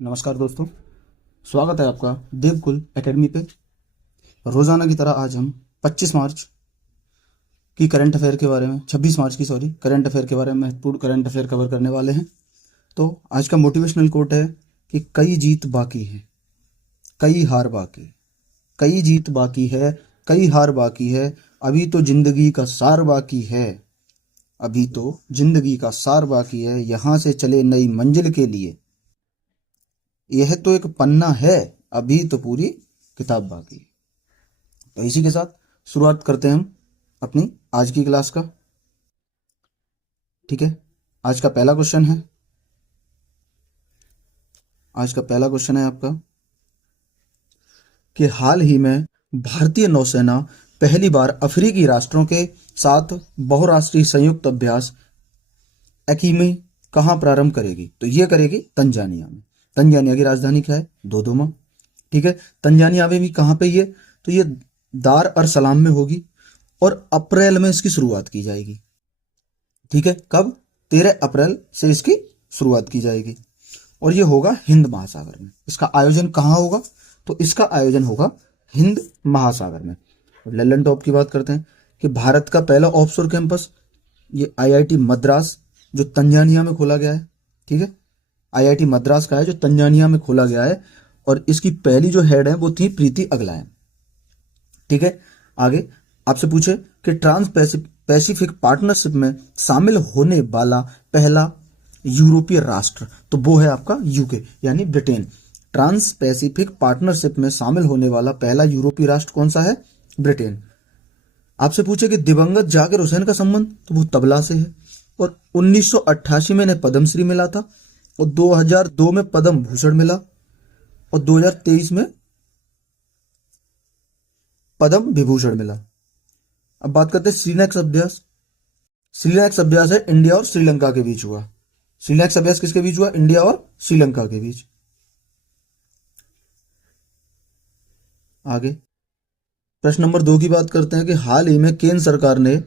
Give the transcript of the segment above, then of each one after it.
नमस्कार दोस्तों, स्वागत है आपका देवकुल एकेडमी पे। रोज़ाना की तरह आज हम 25 मार्च की करंट अफेयर के बारे में 26 मार्च की करंट अफेयर के बारे में महत्वपूर्ण करंट अफेयर कवर करने वाले हैं। तो आज का मोटिवेशनल कोट है कि कई जीत बाकी है, कई हार बाकी, कई जीत बाकी है, कई हार बाकी है, अभी तो जिंदगी का सार बाकी है, अभी तो जिंदगी का सार बाकी है, यहाँ से चले नई मंजिल के लिए, यह तो एक पन्ना है, अभी तो पूरी किताब बाकी है। तो इसी के साथ शुरुआत करते हैं हम अपनी आज की क्लास का। ठीक है, आज का पहला क्वेश्चन है, आपका कि हाल ही में भारतीय नौसेना पहली बार अफ्रीकी राष्ट्रों के साथ बहुराष्ट्रीय संयुक्त अभ्यास एकीमे कहाँ प्रारंभ करेगी? तो ये करेगी तंजानिया में। तंजानिया की राजधानी क्या है? दोदोमा। ठीक है, तंजानिया में भी कहाँ पे ये? तो ये दार और सलाम में होगी और अप्रैल में इसकी शुरुआत की जाएगी। ठीक है, कब? 13 अप्रैल से इसकी शुरुआत की जाएगी और ये होगा हिंद महासागर में। इसका आयोजन कहाँ होगा? तो इसका आयोजन होगा हिंद महासागर में। लल्लन टॉप की बात करते हैं कि भारत का पहला ऑफशोर कैंपस ये आईआईटी मद्रास जो तंजानिया में खोला गया है। ठीक है, आईआईटी मद्रास का है जो तंजानिया में खोला गया है और इसकी पहली जो हेड है वो थी प्रीति अगलायन। ठीक है, आगे आपसे पूछे कि ट्रांस पैसिफिक पार्टनरशिप में शामिल होने वाला पहला यूरोपीय राष्ट्र, तो वो है आपका यूके यानी ब्रिटेन। ट्रांस पैसिफिक पार्टनरशिप में शामिल होने वाला पहला यूरोपीय राष्ट्र कौन सा है? ब्रिटेन। आपसे पूछे कि दिवंगत जाकिर हुसैन का संबंध, तो वो तबला से है और 1988 में इन्हें पद्मश्री मिला था और 2002 में पद्म भूषण मिला और 2023 में पद्म विभूषण मिला। अब बात करते हैं श्रीलैक्स अभ्यास। श्रीलैक्स अभ्यास है इंडिया और श्रीलंका के बीच हुआ। श्रीलैक्स अभ्यास किसके बीच हुआ? इंडिया और श्रीलंका के बीच। आगे प्रश्न नंबर 2 की बात करते हैं कि हाल ही में केंद्र सरकार ने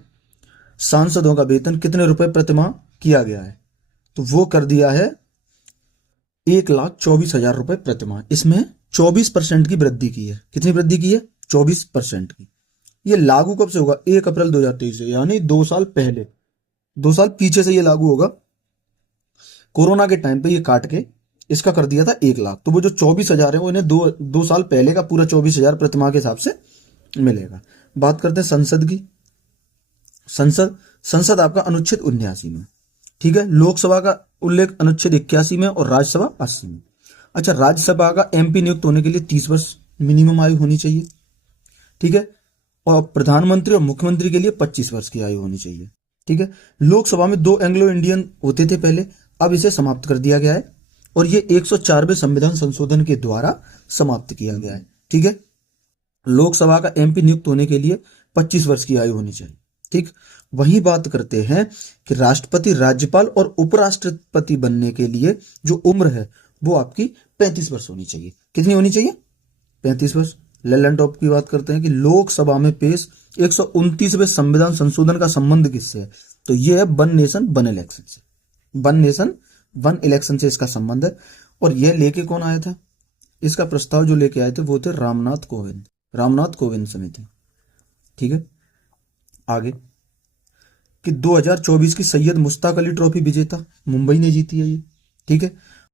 सांसदों का वेतन कितने रुपए प्रतिमाह किया गया है? तो वो कर दिया है 1,24,000 रुपए प्रतिमाह। इसमें 24% की वृद्धि की है। कितनी वृद्धि की है? 24% की। ये लागू कब से होगा? 1 अप्रैल 2023 से, यानी 2 साल पहले, 2 साल पीछे से ये लागू होगा। कोरोना के टाइम पे ये काट के इसका कर दिया था 1 लाख। तो वो जो 24,000 है वो इन्हें दो साल पहले का पूरा 24,000 प्रतिमाह के हिसाब से मिलेगा। बात करते हैं संसद की। संसद आपका अनुच्छेद 79 में। ठीक है, लोकसभा का उल्लेख अनुच्छेद 81 में और राज्यसभा 80 में। अच्छा, राज्यसभा का एमपी नियुक्त होने के लिए 30 वर्ष मिनिमम आयु होनी चाहिए। ठीक है, और प्रधानमंत्री और मुख्यमंत्री के लिए 25 वर्ष की आयु होनी चाहिए। ठीक है, लोकसभा में 2 एंग्लो इंडियन होते थे पहले, अब इसे समाप्त कर दिया गया है और ये 104वें संविधान संशोधन के द्वारा समाप्त किया गया है। ठीक है, लोकसभा का एमपी नियुक्त होने के लिए 25 वर्ष की आयु होनी चाहिए। ठीक, वही बात करते हैं कि राष्ट्रपति, राज्यपाल और उपराष्ट्रपति बनने के लिए जो उम्र है वो आपकी 35 वर्ष होनी चाहिए। कितनी होनी चाहिए? 35 वर्ष। लल्लन टॉप की बात करते हैं कि लोकसभा में पेश 129वें संविधान संशोधन का संबंध किससे है? तो ये है वन नेशन वन इलेक्शन से। वन नेशन वन इलेक्शन से इसका संबंध है। और यह लेके कौन आया था? इसका प्रस्ताव जो लेके आए थे वो थे रामनाथ कोविंद समिति। ठीक है, आगे कि 2024 की सैयद मुश्ताक अली ट्रॉफी विजेता मुंबई ने जीती है ये। ठीक है,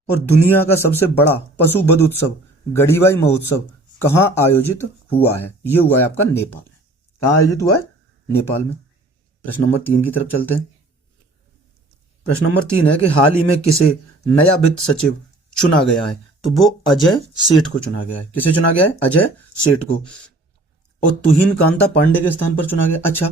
और दुनिया का सबसे बड़ा पशु वध उत्सव गढ़ीबाई महोत्सव कहाँ आयोजित हुआ है? ये हुआ है आपका नेपाल में। कहाँ आयोजित हुआ है? नेपाल में। प्रश्न नंबर 3 की तरफ चलते हैं। प्रश्न नंबर 3 है कि हाल ही में किसे नया वित्त सचिव चुना गया है? तो वो अजय सेठ को चुना गया है। किसे चुना गया है? अजय सेठ को। और तुहिन कांता पांडे के स्थान पर चुना गया। अच्छा,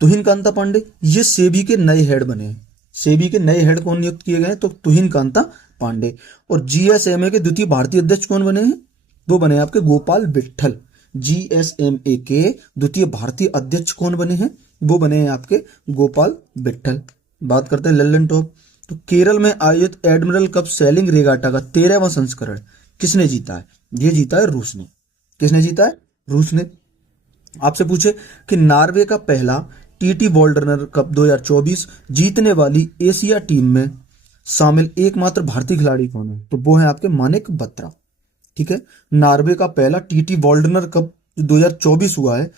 तुहिन कांता पांडे ये सेबी के नए हेड बने हैं। सेबी के नए हेड कौन नियुक्त किए गए? तो तुहिन कांता पांडे। और जीएसएमए के द्वितीय भारतीय अध्यक्ष कौन बने हैं? वो बने आपके गोपाल विट्ठल। जीएसएमए के द्वितीय भारतीय अध्यक्ष कौन बने हैं? वो बने हैं आपके गोपाल विट्ठल। बात करते हैं लल्लन टॉप। तो केरल में आयोजित एडमिरल कप सेलिंग रेगाटा का 13वां संस्करण किसने जीता है? ये जीता है रूस ने। किसने जीता है? रूस ने। आपसे पूछे कि नॉर्वे का पहला टीटी वॉल्डरनर कप 2024 जीतने वाली एशिया टीम में शामिल एकमात्र भारतीय खिलाड़ी कौन है? तो वो है आपके मानिक बत्रा। ठीक है। नॉर्वे का पहला टीटी वॉल्डनर कप जो 2024 हुआ है,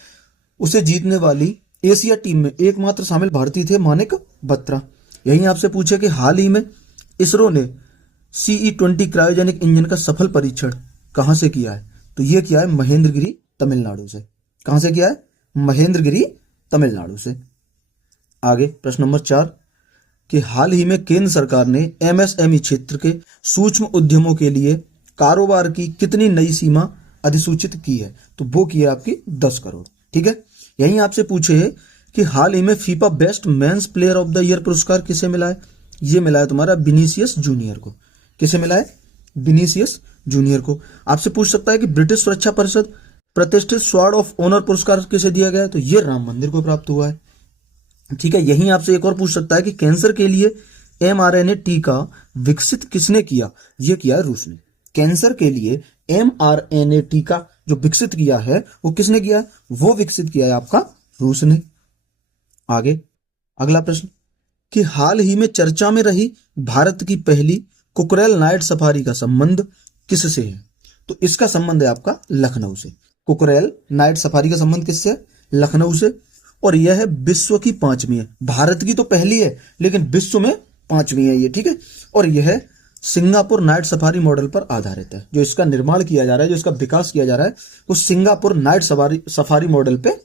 उसे जीतने वाली एशिया टीम में एकमात्र शामिल भारतीय थे मानिक बत्रा। यही आपसे पूछे कि हाल ही में इसरो ने CE-20 क्रायोजेनिक इंजन का सफल परीक्षण कहां से किया है? तो ये किया है महेंद्रगिरी तमिलनाडु से। कहां से किया है? महेंद्रगिरी तमिलनाडु से। आगे प्रश्न नंबर 4 कि हाल ही में केंद्र सरकार ने MSME क्षेत्र के सूक्ष्म उद्यमों के लिए कारोबार की कितनी नई सीमा अधिसूचित की है? तो वो की है आपकी 10 करोड़। ठीक है। यही आपसे पूछे है कि हाल ही में FIFA best men's player of the year पुरस्कार किसे मिला है? ये मिला है तुम्हारा विनीसियस जूनियर को। किसे मिला है? विनीसियस जूनियर को। आपसे पूछ सकता है कि ब्रिटिश सुरक्षा परिषद प्रतिष्ठित स्वॉर्ड ऑफ ऑनर पुरस्कार किसे दिया गया है? तो ये राम मंदिर को प्राप्त हुआ है। ठीक है। यही आपसे एक और पूछ सकता है कि कैंसर के लिए mRNA टीका विकसित किसने किया? ये किया है रूस ने। कैंसर के लिए mRNA टीका जो विकसित किया है वो किसने किया है? वो विकसित किया है आपका रूस ने। आगे अगला प्रश्न कि हाल ही में चर्चा में रही भारत की पहली कुकरेल नाइट सफारी का संबंध किससे है? तो इसका संबंध है आपका लखनऊ से। कुकरेल नाइट सफारी का संबंध किससे है? लखनऊ से। और यह है विश्व की 5वीं है। भारत की तो पहली है लेकिन विश्व में 5वीं है ये। ठीक है। और यह सिंगापुर नाइट सफारी मॉडल पर आधारित है। जो इसका निर्माण किया जा रहा है, जो इसका विकास किया जा रहा है, वो सिंगापुर नाइट सफारी मॉडल पे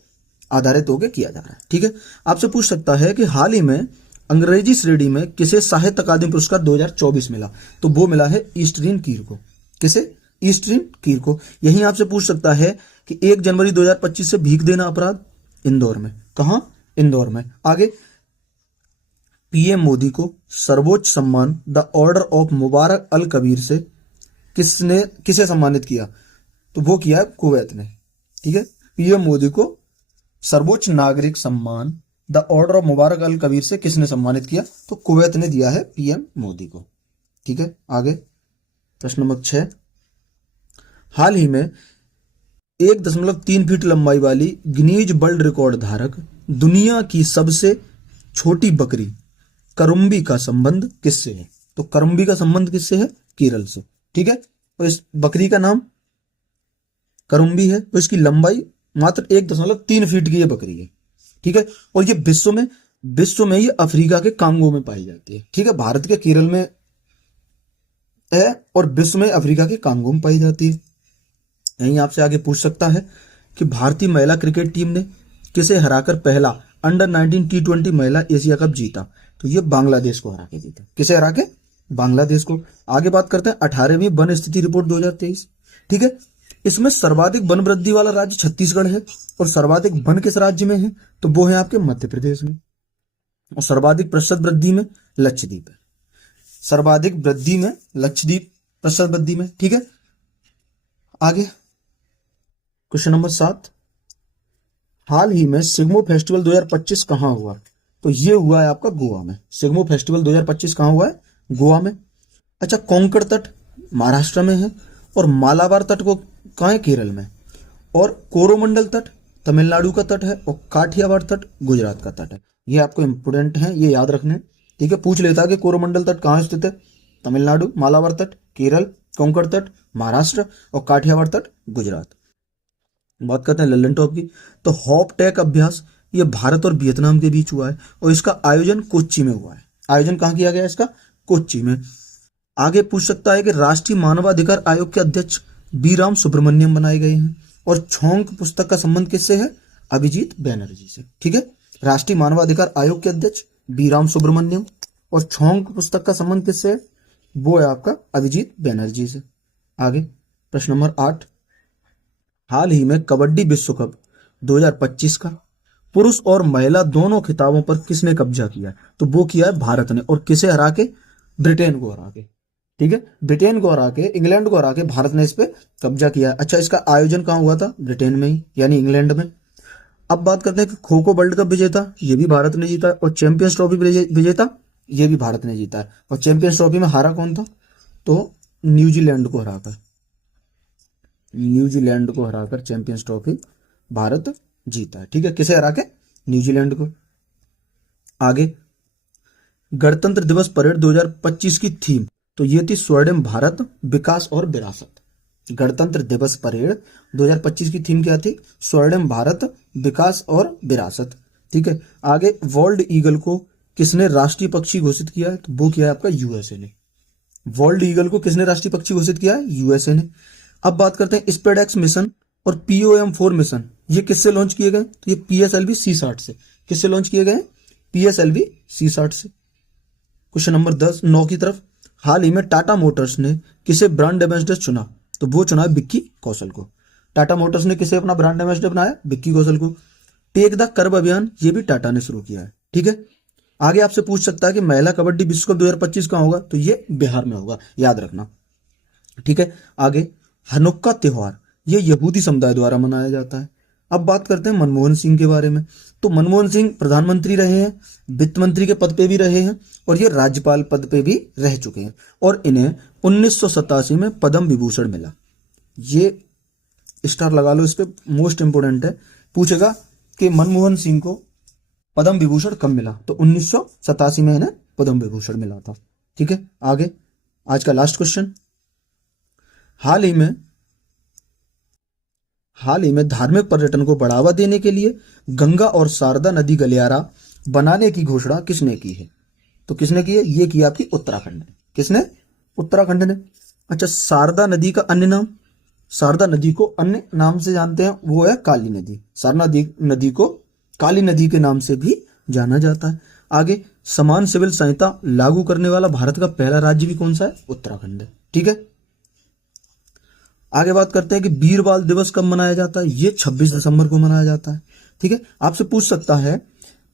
आधारित होकर किया जा रहा है। ठीक है। आपसे पूछ सकता है कि हाल ही में अंग्रेजी श्रेणी में किसे साहित्य अकादमी पुरस्कार 2024 मिला? तो वो मिला है ईस्टरीन कीर को। किसे? ईस्टरीन कीर को। यही आपसे पूछ सकता है कि 1 जनवरी 2025 से भीख देना अपराध इंदौर में। कहां? इंदौर में। आगे PM मोदी को सर्वोच्च सम्मान द ऑर्डर ऑफ मुबारक अल कबीर से किसे सम्मानित किया? तो वो किया कुवैत ने। ठीक है। PM मोदी को सर्वोच्च नागरिक सम्मान द ऑर्डर ऑफ मुबारक अल कबीर से किसने सम्मानित किया? तो कुवैत ने दिया है PM मोदी को। ठीक है। आगे प्रश्न नंबर 6 हाल ही में 1.3 फीट लंबाई वाली गिनीज वर्ल्ड रिकॉर्ड धारक दुनिया की सबसे छोटी बकरी करुम्बी का संबंध किससे है? तो करुम्बी का संबंध किससे है? केरल से। ठीक है। और इस बकरी का नाम करुम्बी है। तो इसकी लंबाई मात्र 1.3 फीट की ये बकरी है। ठीक है। और ये विश्व में ये अफ्रीका के कांगो में पाई जाती है। ठीक है। भारत के केरल में है और विश्व में अफ्रीका के कांगो में पाई जाती है। यही आपसे आगे पूछ सकता है कि भारतीय महिला क्रिकेट टीम ने किसे हराकर पहला अंडर-19 T20 महिला एशिया कप जीता? तो ये बांग्लादेश को हरा के जीता। किसे हरा के? बांग्लादेश को। आगे बात करते हैं 18वीं वन स्थिति रिपोर्ट 2023। ठीक है। इसमें सर्वाधिक वन वृद्धि वाला राज्य छत्तीसगढ़ है। और सर्वाधिक वन किस राज्य में है? तो वो है आपके मध्य प्रदेश में। और सर्वाधिक प्रतिशत वृद्धि में लक्षद्वीप है। सर्वाधिक वृद्धि में लक्षद्वीप प्रतिशत वृद्धि में। ठीक है। आगे क्वेश्चन नंबर 7 हाल ही में सिग्मो फेस्टिवल 2025 कहां हुआ? तो ये हुआ है आपका गोवा में। सिग्मो फेस्टिवल 2025 कहां हुआ है? गोवा में। अच्छा, कोंकण तट महाराष्ट्र में है और मालाबार तट को कहां है? केरल में। और कोरोमंडल तट तमिलनाडु का तट है और काठियावाड़ तट गुजरात का तट है। ये आपको इंपोर्टेंट है, ये याद रखने। ठीक है। पूछ लेता है कि कोरोमंडल तट कहां स्थित है? तमिलनाडु। मालाबार तट केरल। कोंकण तट महाराष्ट्र और काठियावाड़ तट गुजरात। बात करते हैं लल्लन टॉप की। तो हॉप टेक अभ्यास ये भारत और वियतनाम के बीच हुआ है और इसका आयोजन कोच्चि में हुआ है। आयोजन कहां किया गया इसका? कोच्चि में। आगे पूछ सकता है कि राष्ट्रीय मानवाधिकार आयोग के अध्यक्ष बी राम सुब्रमण्यम बनाए गए हैं और छोंक पुस्तक का संबंध किससे है? अभिजीत बैनर्जी से। ठीक है। राष्ट्रीय मानवाधिकार आयोग के अध्यक्ष बी राम सुब्रमण्यम और छोंक पुस्तक का संबंध किससे है? वो है आपका अभिजीत बैनर्जी से। आगे प्रश्न नंबर 8 हाल ही में कबड्डी विश्व कप 2025 का पुरुष और महिला दोनों खिताबों पर किसने कब्जा किया? तो वो किया है भारत ने। और किसे हरा के? ब्रिटेन को हरा के। ठीक है। ब्रिटेन को हरा के, इंग्लैंड को हरा के भारत ने इस पे कब्जा किया। अच्छा, इसका आयोजन कहां हुआ था? ब्रिटेन में ही, यानी इंग्लैंड में। अब बात करते हैं कि खो खो वर्ल्ड कप विजेता ये भी भारत ने जीता और चैंपियंस ट्रॉफी विजेता ये भी भारत ने जीता है। और चैंपियंस ट्रॉफी में हारा कौन था? तो न्यूजीलैंड को हराकर। न्यूजीलैंड को हराकर चैंपियंस ट्रॉफी भारत जीता है। ठीक है। किसे हरा के? न्यूजीलैंड को। आगे गणतंत्र दिवस परेड 2025 की थीम, तो ये थी स्वर्णिम भारत, विकास और विरासत। गणतंत्र दिवस परेड 2025 की थीम क्या थी? स्वर्णिम भारत, विकास और विरासत। ठीक है, आगे वर्ल्ड ईगल को किसने राष्ट्रीय पक्षी घोषित किया है? तो वो किया है आपका यूएसए ने। वर्ल्ड ईगल को किसने राष्ट्रीय पक्षी घोषित किया है? यूएसए ने। अब बात करते हैं स्प्रेड एक्स मिशन और POM4 मिशन, ये किससे लॉन्च किए गए? तो ये PSLV C60 से। किससे लॉन्च किए गए? PSLV C60 से। क्वेश्चन नंबर 9 की तरफ, हाल ही में टाटा मोटर्स ने किसे ब्रांड एम्बेसडर चुना? तो वो चुना है विक्की कौशल को। टाटा मोटर्स ने किसे अपना ब्रांड एम्बेसडर बनाया? विक्की कौशल को। टेक द कर्व अभियान, ये भी टाटा ने शुरू किया है। ठीक है, आगे आपसे पूछ सकता है कि महिला कबड्डी विश्व कप 2025 कहां होगा? तो ये बिहार में होगा, याद रखना। ठीक है, आगे हनुक्का त्योहार, ये यहूदी समुदाय द्वारा मनाया जाता है। अब बात करते हैं मनमोहन सिंह के बारे में। तो मनमोहन सिंह प्रधानमंत्री रहे हैं, वित्त मंत्री के पद पे भी रहे हैं और ये राज्यपाल पद पे भी रह चुके हैं और इन्हें 1987 में पद्म विभूषण मिला। ये स्टार लगा लो इस पे, मोस्ट इंपोर्टेंट है। पूछेगा कि मनमोहन सिंह को पद्म विभूषण कब मिला? तो 1987 में इन्हें पद्म विभूषण मिला था। ठीक है, आगे आज का लास्ट क्वेश्चन, हाल ही में धार्मिक पर्यटन को बढ़ावा देने के लिए गंगा और शारदा नदी गलियारा बनाने की घोषणा किसने की है? तो किसने की है? ये की आपकी उत्तराखंड ने। किसने? उत्तराखंड ने। अच्छा, शारदा नदी का अन्य नाम, शारदा नदी को अन्य नाम से जानते हैं, वो है काली नदी। शारदा नदी को काली नदी के नाम से भी जाना जाता है। आगे, समान सिविल संहिता लागू करने वाला भारत का पहला राज्य भी कौन सा है? उत्तराखंड है। ठीक है, आगे बात करते हैं कि वीर बाल दिवस कब मनाया जाता है? ये 26 दिसंबर को मनाया जाता है। ठीक है, आपसे पूछ सकता है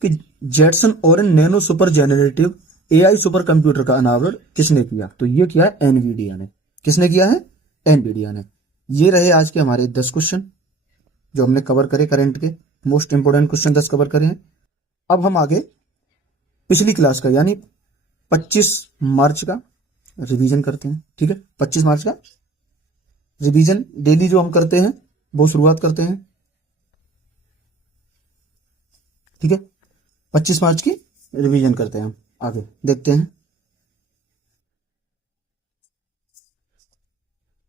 कि Jetson Oren nano super generative AI super computer का अनावरण किसने किया? तो ये किया है एनवीडिया ने। किसने किया है? एनवीडिया ने। ये रहे आज के हमारे 10 क्वेश्चन जो हमने कवर करे, करंट के मोस्ट इंपोर्टेंट क्वेश्चन 10 कवर करे हैं। अब हम आगे पिछली क्लास का यानी 25 मार्च का रिवीजन करते हैं। ठीक है, 25 मार्च का रिवीजन डेली जो हम करते हैं वो शुरुआत करते हैं। ठीक है, 25 मार्च की रिवीजन करते हैं हम। आगे देखते हैं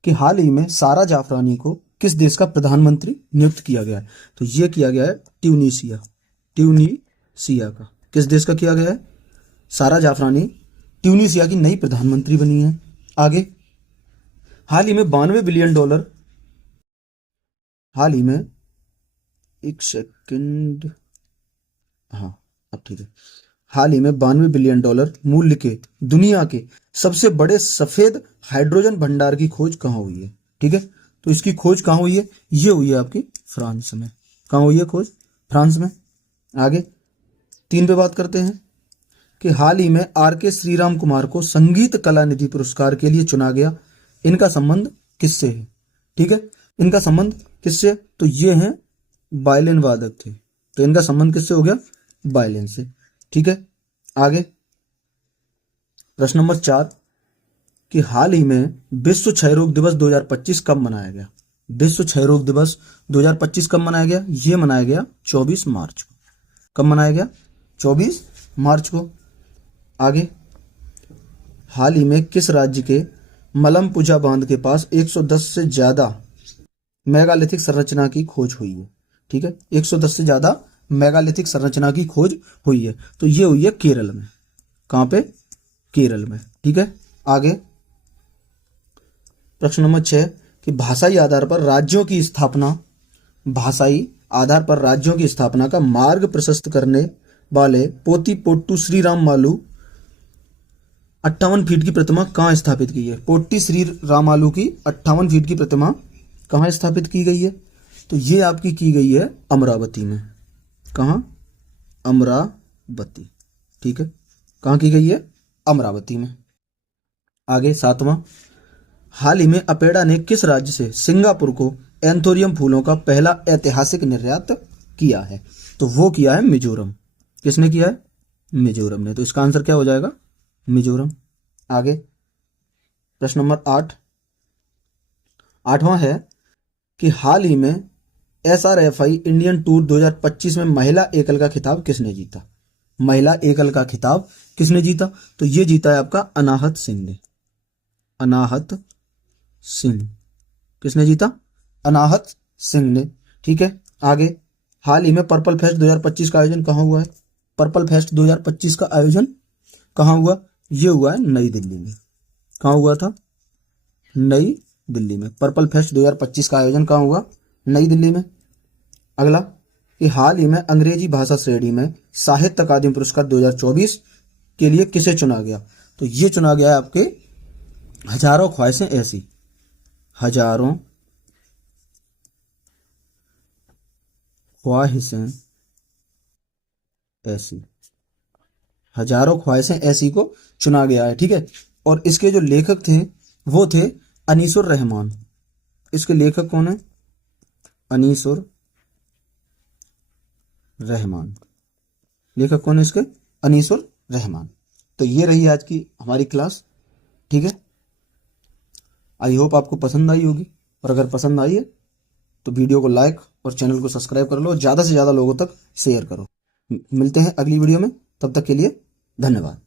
कि हाल ही में सारा जाफरानी को किस देश का प्रधानमंत्री नियुक्त किया गया है? तो ये किया गया है ट्यूनीसिया का। किस देश का किया गया है? सारा जाफरानी ट्यूनीसिया की नई प्रधानमंत्री बनी है। आगे, हाल ही में 92 बिलियन डॉलर, हाल ही में, एक सेकंड, हाँ अब ठीक है, हाल ही में 92 बिलियन डॉलर मूल्य के दुनिया के सबसे बड़े सफेद हाइड्रोजन भंडार की खोज कहाँ हुई है? ठीक है, तो इसकी खोज कहाँ हुई है? ये हुई है आपकी फ्रांस में। कहाँ हुई है खोज? फ्रांस में। आगे 3 पे बात करते हैं कि हाल ही में RK श्रीराम कुमार को संगीत कला निधि पुरस्कार के लिए चुना गया। इनका संबंध किससे है? ठीक है, इनका संबंध किससे? तो ये हैं वायलिन वादक थे, तो इनका संबंध किससे हो गया? वायलिन से। ठीक है, आगे प्रश्न नंबर 4 कि हाल ही में विश्व क्षय रोग दिवस 2025 कब मनाया गया? विश्व क्षय रोग दिवस 2025 कब मनाया गया? ये मनाया गया 24 मार्च को। कब मनाया गया? 24 मार्च को। आगे, हाल ही में किस राज्य के मलमपुजा बांध के पास 110 से ज्यादा मेगालिथिक संरचना की खोज हुई है? ठीक है, 110 से ज्यादा मेगालिथिक संरचना की खोज हुई है, तो ये हुई है केरल में। कहां पे? केरल में। ठीक है, आगे प्रश्न नंबर 6 कि भाषाई आधार पर राज्यों की स्थापना, भाषाई आधार पर राज्यों की स्थापना का मार्ग प्रशस्त करने वाले पोती पोट्टू श्री राम मालू 58 फीट की प्रतिमा कहाँ स्थापित की है? पोट्टी श्री रामालू की 58 फीट की प्रतिमा कहाँ स्थापित की गई है? तो ये आपकी की गई है अमरावती में। कहाँ? अमरावती। ठीक है, कहाँ की गई है? अमरावती में। आगे 7वां, हाल ही में अपेडा ने किस राज्य से सिंगापुर को एंथोरियम फूलों का पहला ऐतिहासिक निर्यात किया है? तो वो किया है मिजोरम। किसने किया है? मिजोरम ने। तो इसका आंसर क्या हो जाएगा? मिजोरम। आगे प्रश्न नंबर 8वां है कि हाल ही में SRFI इंडियन टूर 2025 में महिला एकल का खिताब किसने जीता? महिला एकल का खिताब किसने जीता? तो ये जीता है आपका अनाहत सिंह ने। अनाहत सिंह, किसने जीता? अनाहत सिंह ने। ठीक है, आगे हाल ही में पर्पल फेस्ट 2025 का आयोजन कहाँ हुआ है? पर्पल फेस्ट 2025 का आयोजन कहाँ हुआ? ये हुआ है नई दिल्ली में। कहाँ हुआ था? नई दिल्ली में। पर्पल फेस्ट 2025 का आयोजन कहाँ हुआ? नई दिल्ली में। अगला कि हाल ही में अंग्रेजी भाषा श्रेणी में साहित्य अकादमी पुरस्कार 2024 के लिए किसे चुना गया? तो ये चुना गया है आपके हजारों ख्वाहिशें ऐसी। हजारों ख्वाहिशें ऐसी। हजारों ख्वाहिशें ऐसी को चुना गया है। ठीक है, और इसके जो लेखक थे वो थे अनीसुर रहमान। इसके लेखक कौन है? अनीसुर रहमान। लेखक कौन है इसके? अनीसुर रहमान। तो ये रही आज की हमारी क्लास। ठीक है, आई होप आपको पसंद आई होगी, और अगर पसंद आई है तो वीडियो को लाइक और चैनल को सब्सक्राइब कर लो, ज़्यादा से ज़्यादा लोगों तक शेयर करो। मिलते हैं अगली वीडियो में, तब तक के लिए धन्यवाद।